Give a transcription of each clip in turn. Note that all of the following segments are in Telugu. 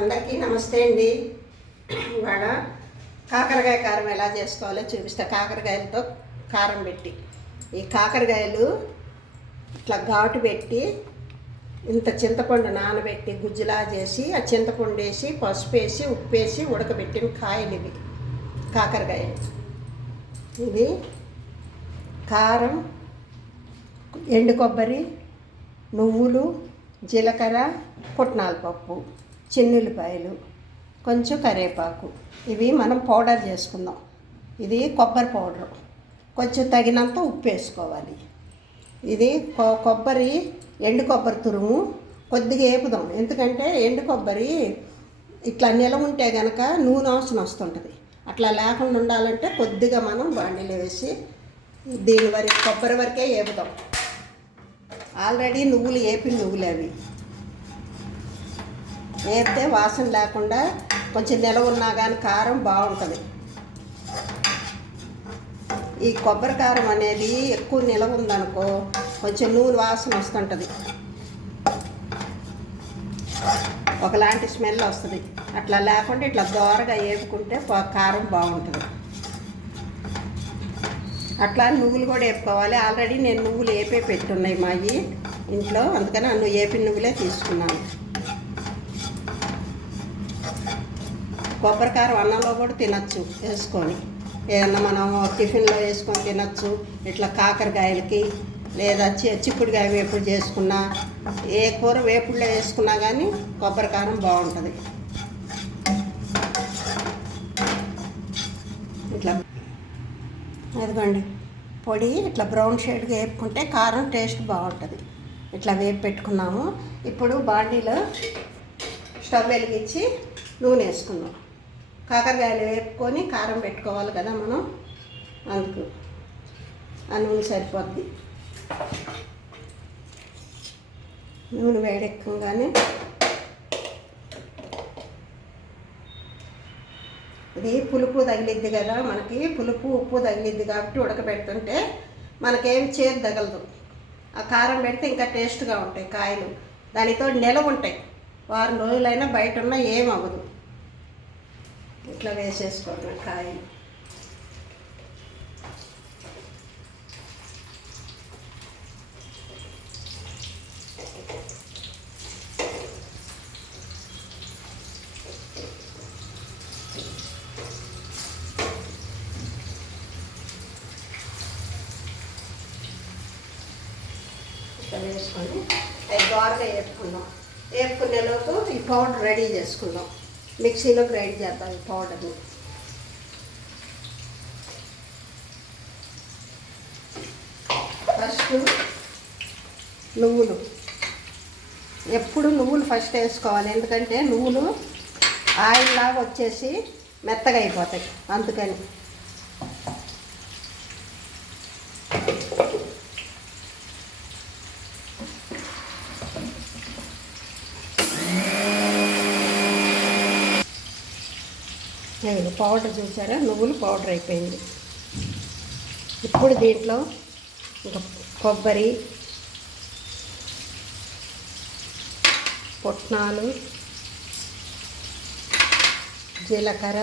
అందరికీ నమస్తే అండి. ఇవాళ కాకరకాయ కారం ఎలా చేసుకోవాలో చూపిస్తా. కాకరకాయలతో కారం పెట్టి, ఈ కాకరకాయలు ఇట్లా ఘాటు పెట్టి ఇంత చింతపండు నానబెట్టి గుజ్జులా చేసి ఆ చింతపండు వేసి పసుపు వేసి ఉప్పు వేసి ఉడకబెట్టిన కాయలు ఇవి కాకరకాయలు. ఇవి కారం, ఎండు కొబ్బరి, నువ్వులు, జీలకర్ర, పుట్నాల పప్పు, చిన్నులపాయలు, కొంచెం కరివేపాకు, ఇవి మనం పౌడర్ చేసుకుందాం. ఇది కొబ్బరి పౌడరు, కొంచెం తగినంత ఉప్పు వేసుకోవాలి. ఇది కొబ్బరి, ఎండు కొబ్బరి తురుము కొద్దిగా వేపుదాం. ఎందుకంటే ఎండు కొబ్బరి ఇట్లా నిలవ ఉంటే కనుక నూనె వాసన వస్తుంటుంది. అట్లా లేకుండా ఉండాలంటే కొద్దిగా మనం బాండీలో వేసి దీని వరకు కొబ్బరి వరకే వేపుదాం. ఆల్రెడీ నువ్వులు వేపిన నువ్వులు అవి వేపితే వాసన లేకుండా కొంచెం నిలవ ఉన్నా కానీ కారం బాగుంటుంది. ఈ కొబ్బరి కారం అనేది ఎక్కువ నిలవ ఉందనుకో కొంచెం నూనె వాసన వస్తుంటుంది, ఒకలాంటి స్మెల్ వస్తుంది. అట్లా లేకుండా ఇట్లా దోరగా వేపుకుంటే కారం బాగుంటుంది. అట్లా నువ్వులు కూడా వేపుకోవాలి. ఆల్రెడీ నేను నువ్వులు వేపే పెట్టున్నాయి మావి ఇంట్లో, అందుకని అన్ను వేపిన నువ్వులే తీసుకున్నాను. కొబ్బరి కారం అన్నంలో కూడా తినచ్చు వేసుకొని, ఏదన్నా మనం టిఫిన్లో వేసుకొని తినచ్చు. ఇట్లా కాకరకాయలకి లేదా చిక్కుడుకాయ వేపుడు చేసుకున్నా, ఏ కూర వేపుడులో వేసుకున్నా కానీ కొబ్బరి కారం బాగుంటుంది. ఇట్లా అదిగోండి పొడి ఇట్లా బ్రౌన్ షేడ్గా వేపుకుంటే కారం టేస్ట్ బాగుంటుంది. ఇట్లా వేపు పెట్టుకున్నాము. ఇప్పుడు బాండీలో స్టవ్ వెలిగించి నూనె వేసుకున్నాం. కాకరకాయలు వేపుకొని కారం పెట్టుకోవాలి కదా మనం, అందుకు ఆ నూనె సరిపోద్ది. నూనె వేడెక్కగానే ఇది పులుపు తగిలిద్ది కదా మనకి, పులుపు ఉప్పు తగిలిద్ది కాబట్టి ఉడకబెడుతుంటే మనకేం చేదు తగలదు. ఆ కారం పెడితే ఇంకా టేస్ట్గా ఉంటాయి కాయలు. దానితో నిలవ ఉంటాయి, వారం రోజులైనా బయట ఉన్నా ఏం అవ్వదు. ఇట్లా వేసేసుకోవడం కాయలు. ఇట్లా వేసుకొని అవి దోరగా వేపుకుందాం. వేపుకునేలోపు ఈ పౌడర్ రెడీ చేసుకుందాం. మిక్సీలో గ్రైండ్ చేద్దాం ఈ పౌడర్ని. ఫస్ట్ నువ్వులు, ఎప్పుడు నువ్వులు ఫస్ట్ వేసుకోవాలి. ఎందుకంటే నువ్వులు ఆయిల్ లాగా వచ్చేసి మెత్తగా అయిపోతాయి, అందుకని. పౌడర్ చూసారా, నువ్వులు పౌడర్ అయిపోయింది. ఇప్పుడు దీంట్లో ఇంకా కొబ్బరి, పుట్నాలు, జీలకర్ర,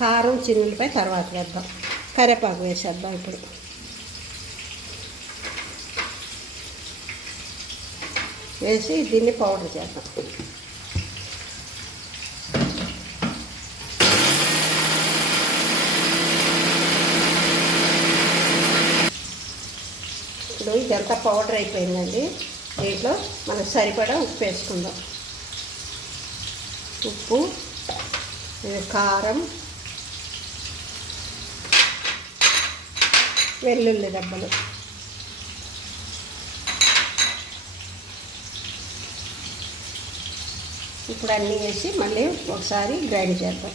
కారం, చిన్నులపై తర్వాత వేద్దాం. కరివేపాకు వేసేద్దాం. ఇప్పుడు వేసి దీన్ని పౌడర్ చేద్దాం. ఇప్పుడు ఇదంతా పౌడర్ అయిపోయిందండి. దీంట్లో మనకు సరిపడా ఉప్పు వేసుకుందాం. ఉప్పు, కారం, వెల్లుల్లి దెబ్బలు, ఇప్పుడు అన్నీ వేసి మళ్ళీ ఒకసారి గ్రైండ్ చేద్దాం.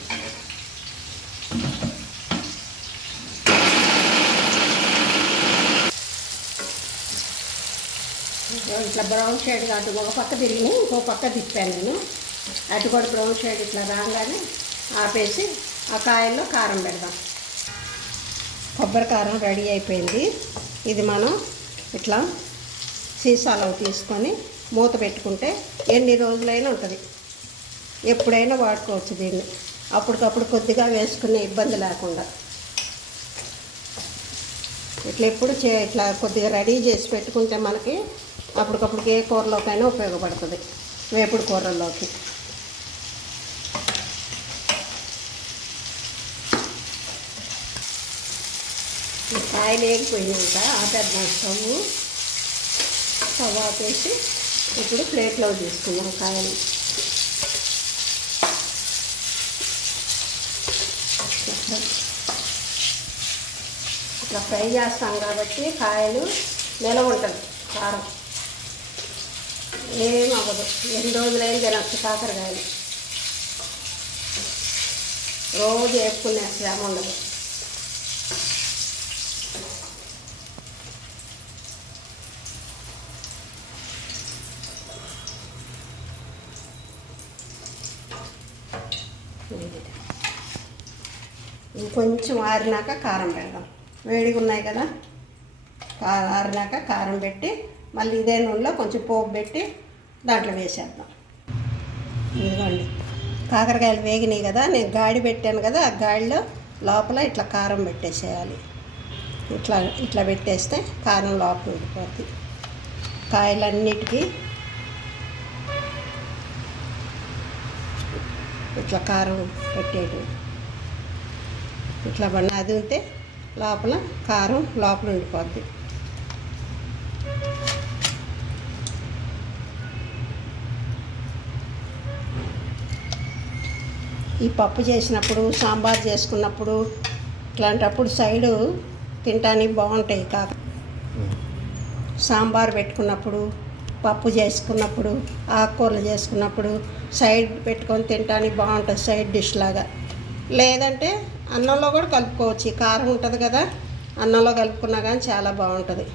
ఇట్లా బ్రౌన్ షేడ్ అటు ఒక పక్క తిరిగి ఇంకో పక్క తిప్పాను నేను. అటు కూడా బ్రౌన్ షేడ్ ఇట్లా రాగానే ఆపేసి ఆ కాయల్లో కారం పెడదాం. కొబ్బరి కారం రెడీ అయిపోయింది. ఇది మనం ఇట్లా సీసాలో తీసుకొని మూత పెట్టుకుంటే ఎన్ని రోజులైనా ఉంటుంది, ఎప్పుడైనా వాడుకోవచ్చు దీన్ని. అప్పటికప్పుడు కొద్దిగా వేసుకునే ఇబ్బంది లేకుండా ఇట్లా ఎప్పుడు ఇట్లా కొద్దిగా రెడీ చేసి పెట్టుకుంటే మనకి అప్పటికప్పుడు ఏ కూరలోకైనా ఉపయోగపడుతుంది, వేపుడు కూరల్లోకి. ఈ కాయలు వేగిపోయినాక ఆపేద్దాం స్టవ్ ఆపేసి ఇప్పుడు ప్లేట్లో తీసుకుందాం కాయలు. ఇట్లా ఫ్రై చేస్తాం కాబట్టి కాయలు నిలవ ఉంటుంది, కారం ఏం అవ్వదు, ఎన్ని రోజులైనా తినచ్చు. కాకరకాయలు రోజు వేపుకునే శ్రమ ఉండదు. ఇంకొంచెం ఆరినాక కారం పెడదాం. వేడిగా ఉన్నాయి కదా, ఆరినాక కారం పెట్టి మళ్ళీ ఇదే నూనెలో కొంచెం పోపు పెట్టి దాంట్లో వేసేద్దాం. ఇదిగోండి కాకరకాయలు వేగినాయి కదా, నేను గాడి పెట్టాను కదా, ఆ గాడిలో లోపల ఇట్లా కారం పెట్టేసేయాలి. ఇట్లా ఇట్లా పెట్టేస్తే కారం లోపల ఉండిపోద్ది. కాయలన్నిటికీ ఇట్లా కారం పెట్టేయడం, ఇట్లా అది ఉంటే లోపల కారం లోపల ఉండిపోద్ది. ఈ పప్పు చేసినప్పుడు, సాంబార్ చేసుకున్నప్పుడు, ఇట్లాంటప్పుడు సైడు తినడానికి బాగుంటాయి. సాంబార్ పెట్టుకున్నప్పుడు, పప్పు చేసుకున్నప్పుడు, ఆకుకూరలు చేసుకున్నప్పుడు సైడ్ పెట్టుకొని తినడానికి బాగుంటుంది, సైడ్ డిష్ లాగా. లేదంటే అన్నంలో కూడా కలుపుకోవచ్చు. కారం ఉంటుంది కదా, అన్నంలో కలుపుకున్నా కానీ చాలా బాగుంటుంది,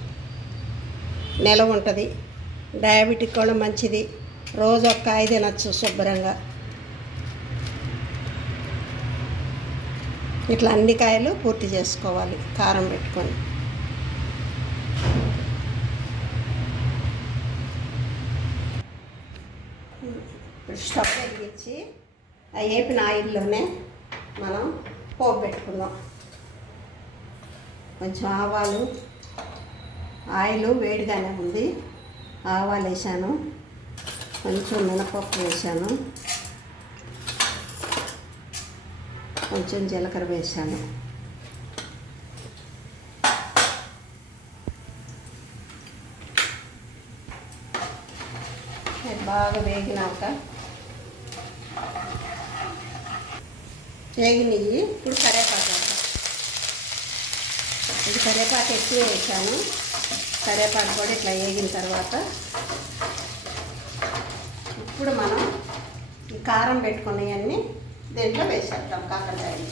నిలవ ఉంటుంది. డయాబెటిక్ కూడా మంచిది, రోజు ఒక కాయ తినచ్చు శుభ్రంగా. ఇట్లా అన్ని కాయలు పూర్తి చేసుకోవాలి కారం పెట్టుకొని. స్టవ్ వెలిగించి ఆ వేపిన ఆయిల్లోనే మనం పోపు పెట్టుకుందాం. కొంచెం ఆవాలు, ఆయిల్ వేడిగానే ఉంది, ఆవాలు వేసాను, కొంచెం మినపప్పు వేసాను, కొంచెం జీలకర్ర వేసాను. బాగా వేగినాక వేగినవి ఇప్పుడు కరివేపాకు వేస్తాను. ఇది కరివేపాకు ఎక్కువ వేసాను. కరివేపాకు కూడా ఇట్లా వేగిన తర్వాత ఇప్పుడు మనం ఈ కారం పెట్టుకునేవన్నీ దీంట్లో వేసేద్దాం. కాకరకాయలు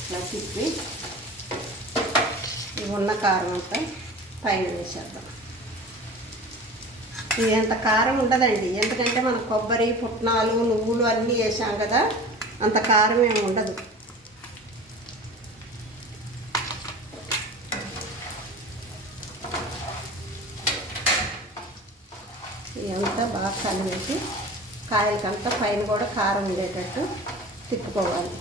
ఇట్లా తిప్పి ఇవి ఉన్న కారం అంతా పైన వేసేద్దాం. ఇది అంత కారం ఉండదండి, ఎందుకంటే మనం కొబ్బరి, పుట్నాలు, నువ్వులు అన్నీ వేసాం కదా, అంత కారం ఏమి ఉండదు. ఇదంతా బాగా కలిపి కాయలకంతా పైన కూడా కారం ఉండేటట్టు తిప్పుకోవాలి.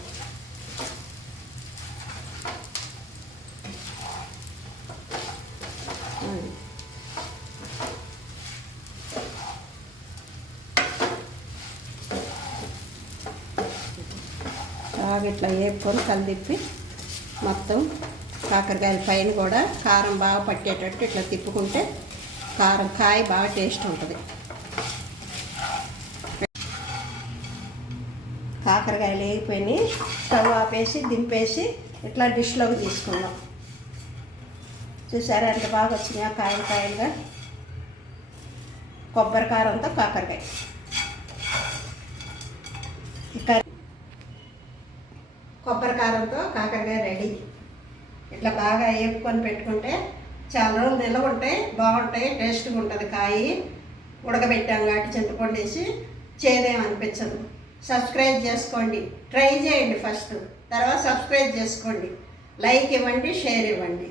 బాగా ఇట్లా వేపుకొని కలిపి మొత్తం కాకరకాయల పైన కూడా కారం బాగా పట్టేటట్టు ఇట్లా తిప్పుకుంటే కారం కాయ బాగా టేస్ట్ ఉంటుంది. కాకరకాయలు వేగిపోయి స్టవ్ ఆపేసి దింపేసి ఇట్లా డిష్లోకి తీసుకుందాం. చూసారా ఎంత బాగా వచ్చినాయా కాయలు కాయలుగా. కొబ్బరి కారంతో కాకరకాయ కొబ్బరి కారంతో కాకరకాయ రెడీ. ఇట్లా బాగా వేపుకొని పెట్టుకుంటే చాలా రోజులు నిల్వ ఉంటాయి, బాగుంటాయి, టేస్ట్గా ఉంటుంది. కాయ ఉడకబెట్టాం కాబట్టి చింతపండు వేసి చేదేం అనిపించదు. సబ్స్క్రైబ్ చేసుకోండి, ట్రై చేయండి ఫస్ట్. తర్వాత సబ్స్క్రైబ్ చేసుకోండి, లైక్ ఇవ్వండి, షేర్ ఇవ్వండి.